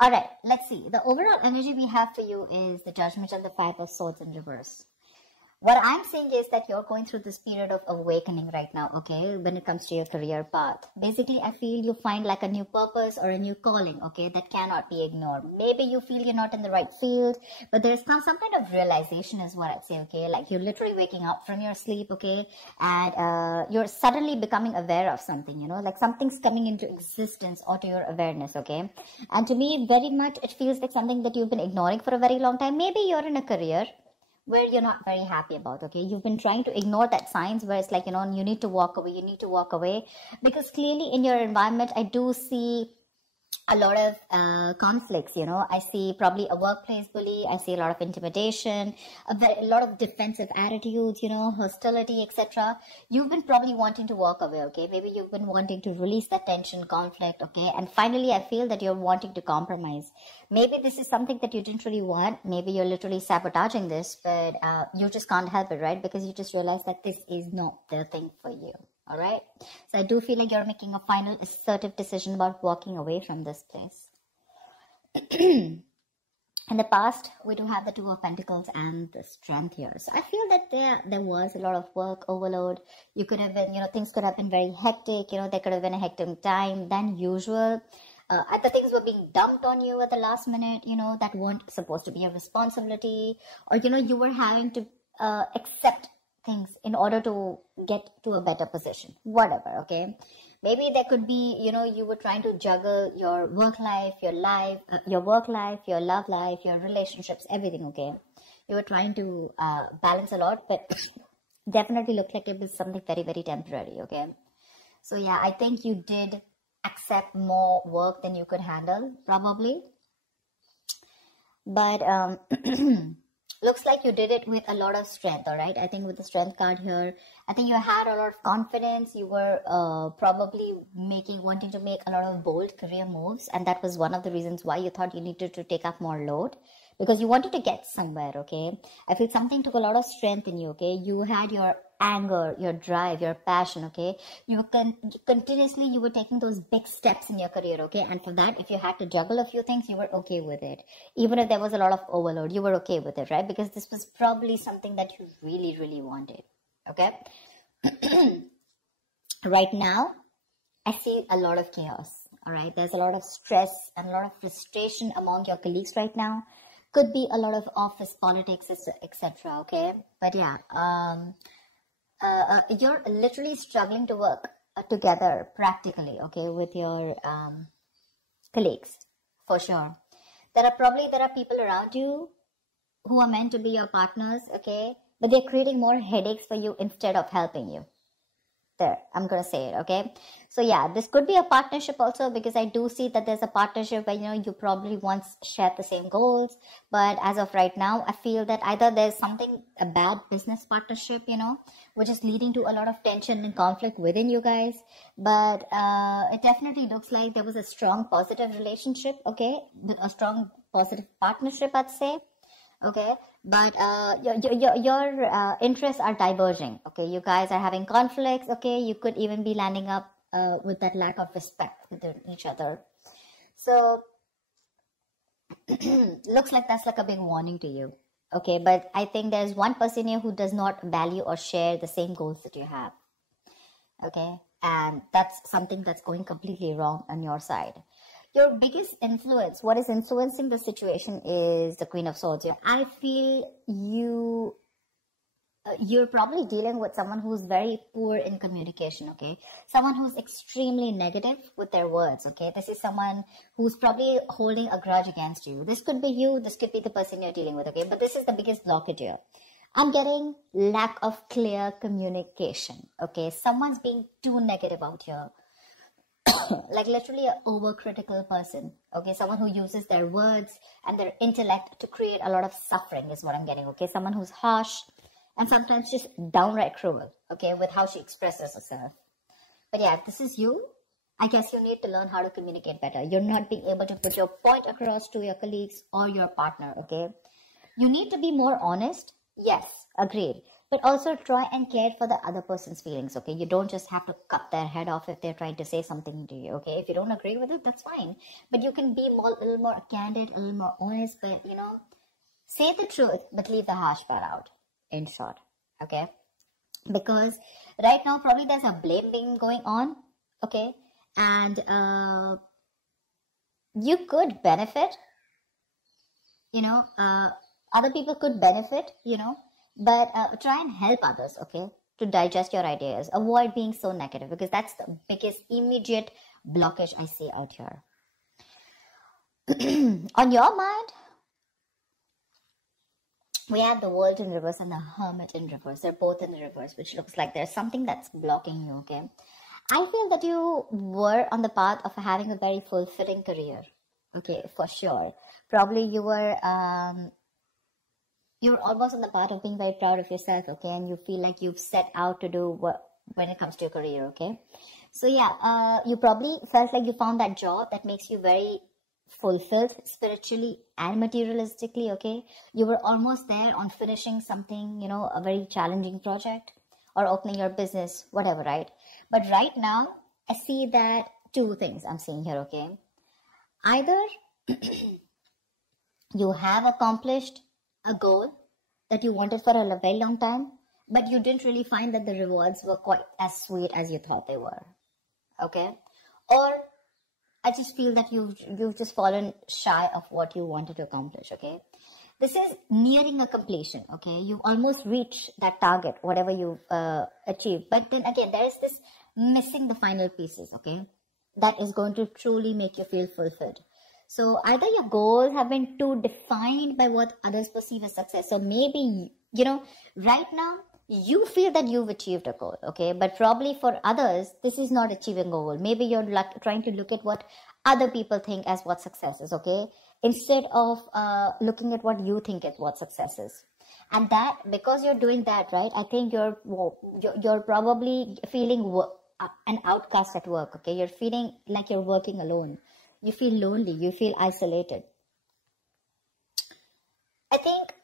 All right, let's see. The overall energy we have for you is the Judgment and the Five of Swords in reverse. What I'm saying is that you're going through this period of awakening right now, okay, when it comes to your career path. Basically, I feel you find like a new purpose or a new calling, okay, that cannot be ignored. Maybe you feel you're not in the right field, but there's some kind of realization is what I'd say, okay, like you're literally waking up from your sleep, okay, and you're suddenly becoming aware of something, you know, like something's coming into existence or to your awareness, okay. And to me, very much, it feels like something that you've been ignoring for a very long time. Maybe you're in a career where you're not very happy about, okay? You've been trying to ignore that signs where it's like, you know, you need to walk away, because clearly in your environment, I do see a lot of conflicts, you know. I see probably a workplace bully. I see a lot of intimidation, a lot of defensive attitudes, you know, hostility, etc. You've been probably wanting to walk away, okay? Maybe you've been wanting to release that tension, conflict, okay? And finally, I feel that you're wanting to compromise. Maybe this is something that you didn't really want. Maybe you're literally sabotaging this, but you just can't help it, right? Because you just realize that this is not the thing for you. All right. So I do feel like you're making a final assertive decision about walking away from this place. In the past, we do have the Two of Pentacles and the Strength here. So I feel that there was a lot of work overload. You could have been, you know, things could have been very hectic. You know, there could have been a hectic time than usual. The things were being dumped on you at the last minute, you know, that weren't supposed to be a responsibility. Or, you know, you were having to accept things in order to get to a better position, whatever, okay? Maybe there could be, you know, you were trying to juggle your work life, your work life, your love life, your relationships, everything, okay? You were trying to balance a lot, but definitely looked like it was something very, very temporary, okay? So yeah, I think you did accept more work than you could handle, probably. But looks like you did it with a lot of strength, all right? I think with the Strength card here, I think you had a lot of confidence. You were probably wanting to make a lot of bold career moves. And that was one of the reasons why you thought you needed to take up more load, because you wanted to get somewhere, okay? I feel something took a lot of strength in you, okay? You had your anger, your drive, your passion, okay? You were continuously, you were taking those big steps in your career, okay? And for that, if you had to juggle a few things, you were okay with it. Even if there was a lot of overload, you were okay with it, right? Because this was probably something that you really, really wanted, okay? Right now, I see a lot of chaos, all right? There's a lot of stress and a lot of frustration among your colleagues right now. Could be a lot of office politics, etc. Okay, but yeah, you're literally struggling to work together practically, okay, with your colleagues, for sure. There are people around you who are meant to be your partners, okay, but they're creating more headaches for you instead of helping you. There, I'm gonna say it, okay? So yeah, this could be a partnership also, because I do see that there's a partnership where, you know, you probably once shared the same goals, but as of right now, I feel that either there's a bad business partnership, you know, which is leading to a lot of tension and conflict within you guys, but it definitely looks like there was a strong positive relationship, okay, a strong positive partnership, I'd say. Okay, but your interests are diverging, okay? You guys are having conflicts, okay? You could even be landing up with that lack of respect within each other. So looks like that's like a big warning to you, okay? But I think there's one person here who does not value or share the same goals that you have, okay? And that's something that's going completely wrong on your side. Your biggest influence, what is influencing the situation, is the Queen of Swords here. I feel you're probably dealing with someone who's very poor in communication, okay? Someone who's extremely negative with their words, okay? This is someone who's probably holding a grudge against you. This could be you, this could be the person you're dealing with, okay? But this is the biggest blockage here. I'm getting lack of clear communication, okay? Someone's being too negative out here. Like literally an overcritical person, okay? Someone who uses their words and their intellect to create a lot of suffering is what I'm getting, okay? Someone who's harsh and sometimes just downright cruel, okay, with how she expresses herself. But yeah, if this is you, I guess you need to learn how to communicate better. You're not being able to put your point across to your colleagues or your partner, okay? You need to be more honest. Yes, agreed. but also try and care for the other person's feelings, okay? You don't just have to cut their head off if they're trying to say something to you, okay? If you don't agree with it, that's fine. But you can be a little more candid, a little more honest, but, you know, say the truth, but leave the harsh part out, in short, okay? Because right now, probably there's a blame being going on, okay? And you could benefit, you know, other people could benefit, you know, but try and help others, okay, to digest your ideas. Avoid being so negative, because that's the biggest immediate blockage I see out here. On your mind, we have the World in reverse and the Hermit in reverse. They're both in the reverse, which looks like there's something that's blocking you, okay? I feel that you were on the path of having a very fulfilling career, okay, for sure. Probably you were almost on the path of being very proud of yourself, okay, and you feel like you've set out to do what when it comes to your career, okay? So yeah, you probably felt like you found that job that makes you very fulfilled spiritually and materialistically, okay? You were almost there on finishing something, you know, a very challenging project or opening your business, whatever, right? But right now, I see that two things I'm seeing here, okay? Either you have accomplished a goal that you wanted for a very long time, but you didn't really find that the rewards were quite as sweet as you thought they were, okay? Or I just feel that you've just fallen shy of what you wanted to accomplish, okay? This is nearing a completion, okay? You've almost reached that target, whatever you've achieved. But then again, there is this missing the final pieces, okay? That is going to truly make you feel fulfilled. So either your goals have been too defined by what others perceive as success. So maybe, you know, right now, you feel that you've achieved a goal, okay? But probably for others, this is not achieving a goal. Maybe you're trying to look at what other people think as what success is, okay? Instead of looking at what you think is what success is. And that, because you're doing that, right, I think you're probably feeling an outcast at work, okay? You're feeling like you're working alone. You feel lonely. You feel isolated. I think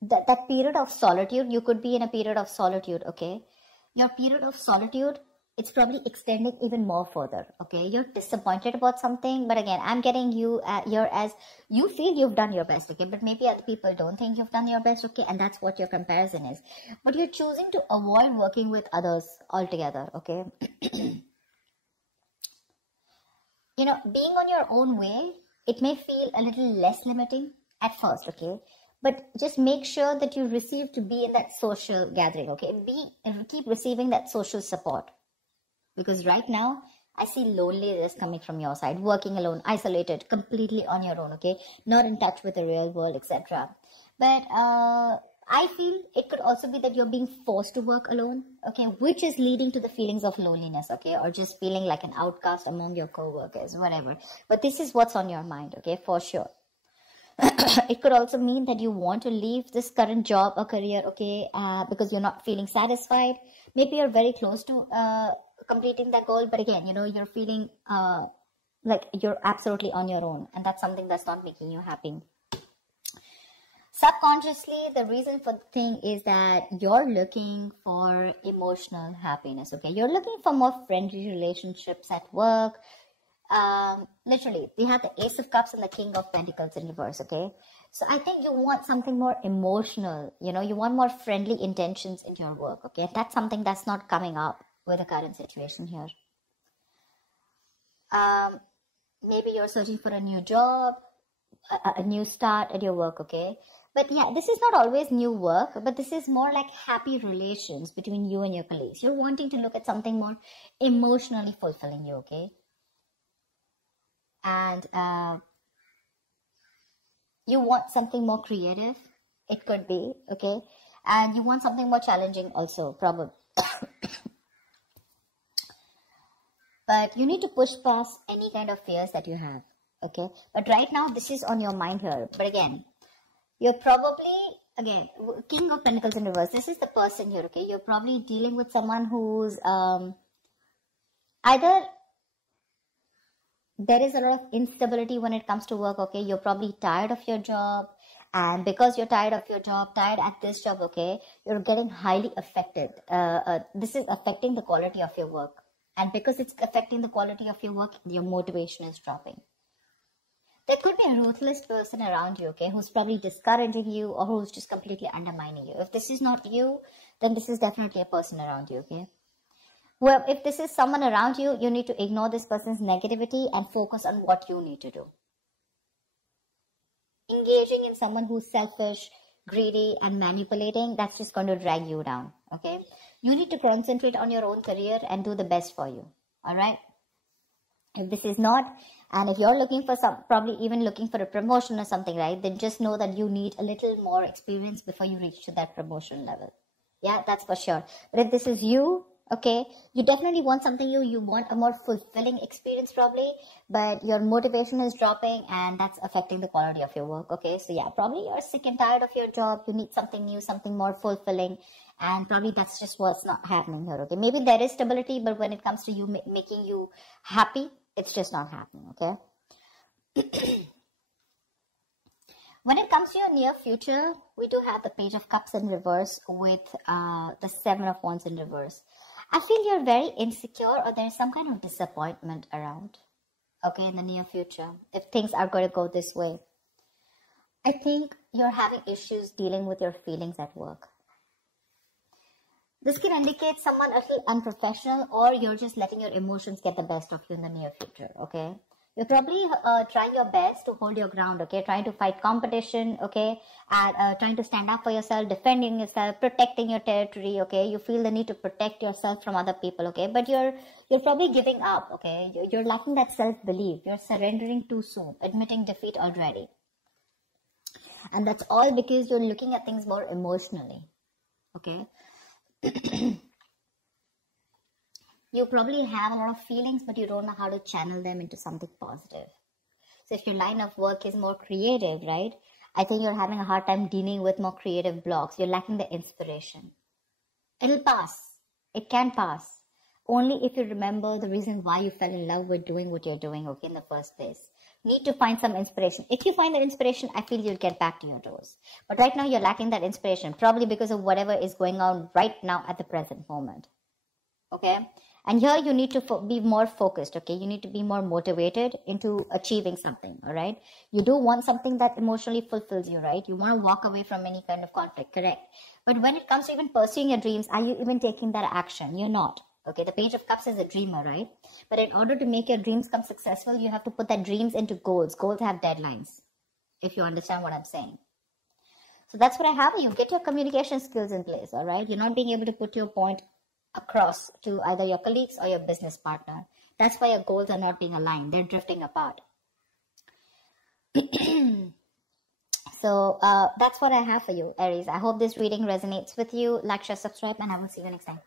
that period of solitude, you could be in a period of solitude, okay? Your period of solitude, it's probably extending even more further, okay? You're disappointed about something, but again, I'm getting you here as you feel you've done your best, okay? But maybe other people don't think you've done your best, okay? And that's what your comparison is. But you're choosing to avoid working with others altogether, okay? You know, being on your own way, it may feel a little less limiting at first, okay? But just make sure that you receive to be in that social gathering, okay? Keep receiving that social support. Because right now, I see loneliness coming from your side, working alone, isolated, completely on your own, okay? Not in touch with the real world, etc. But I feel it could also be that you're being forced to work alone, okay? Which is leading to the feelings of loneliness, okay? Or just feeling like an outcast among your co-workers, whatever. But this is what's on your mind, okay? For sure. It could also mean that you want to leave this current job or career, okay, because you're not feeling satisfied. Maybe you're very close to completing that goal, but again, you know, you're feeling like you're absolutely on your own, and that's something that's not making you happy. Subconsciously, the reason for the thing is that you're looking for emotional happiness, okay? You're looking for more friendly relationships at work. Literally, we have the Ace of Cups and the King of Pentacles in reverse, okay? So I think you want something more emotional, you know, you want more friendly intentions in your work, okay? And that's something that's not coming up with the current situation here. Maybe you're searching for a new job, a new start at your work, okay? But yeah, this is not always new work, but this is more like happy relations between you and your colleagues. You're wanting to look at something more emotionally fulfilling you, okay? And you want something more creative, it could be, okay? And you want something more challenging also, probably. But you need to push past any kind of fears that you have, okay? But right now, this is on your mind here. But again, you're probably, again, King of Pentacles in reverse. This is the person here, okay? You're probably dealing with someone who's either there is a lot of instability when it comes to work, okay? You're probably tired of your job, And because you're tired of your job, tired at this job, okay, you're getting highly affected. This is affecting the quality of your work. And because it's affecting the quality of your work, your motivation is dropping. There could be a ruthless person around you, okay, who's probably discouraging you or who's just completely undermining you. If this is not you, then this is definitely a person around you, okay? Well, if this is someone around you, you need to ignore this person's negativity and focus on what you need to do. Engaging in someone who's selfish, greedy, and manipulating, that's just going to drag you down, okay? You need to concentrate on your own career and do the best for you, all right? If this is not, and if you're looking for probably even looking for a promotion or something, right, then just know that you need a little more experience before you reach to that promotion level. Yeah, that's for sure. But if this is you, okay, you definitely want something you want a more fulfilling experience probably, but your motivation is dropping and that's affecting the quality of your work, okay? So yeah, probably you're sick and tired of your job, you need something new, something more fulfilling, and probably that's just what's not happening here, okay? Maybe there is stability, but when it comes to you making you happy, it's just not happening, okay? When it comes to your near future, we do have the Page of Cups in reverse with the 7 of Wands in reverse. I feel you're very insecure or there's some kind of disappointment around, okay, in the near future, if things are going to go this way. I think you're having issues dealing with your feelings at work. This can indicate someone a little unprofessional or you're just letting your emotions get the best of you in the near future, okay? You're probably trying your best to hold your ground, okay? Trying to fight competition, okay? And trying to stand up for yourself, defending yourself, protecting your territory, okay? You feel the need to protect yourself from other people, okay? But you're probably giving up, okay? You're lacking that self-belief. You're surrendering too soon, admitting defeat already. And that's all because you're looking at things more emotionally, okay? You probably have a lot of feelings, but you don't know how to channel them into something positive. So if your line of work is more creative, right? I think you're having a hard time dealing with more creative blocks. You're lacking the inspiration. It'll pass. It can pass. Only if you remember the reason why you fell in love with doing what you're doing, okay, in the first place. Need to find some inspiration. If you find the inspiration, I feel you'll get back to your doors. But right now, you're lacking that inspiration, probably because of whatever is going on right now at the present moment. Okay? And here you need to be more focused, okay? You need to be more motivated into achieving something, all right? You do want something that emotionally fulfills you, right? You want to walk away from any kind of conflict, correct? But when it comes to even pursuing your dreams, are you even taking that action? You're not, okay? The Page of Cups is a dreamer, right? But in order to make your dreams come successful, you have to put that dreams into goals. Goals have deadlines, if you understand what I'm saying. So that's what I have. You get your communication skills in place, all right? You're not being able to put your point across to either your colleagues or your business partner. That's why your goals are not being aligned. They're drifting apart. So that's what I have for you, Aries. I hope this reading resonates with you. Like, share, subscribe, and I will see you next time.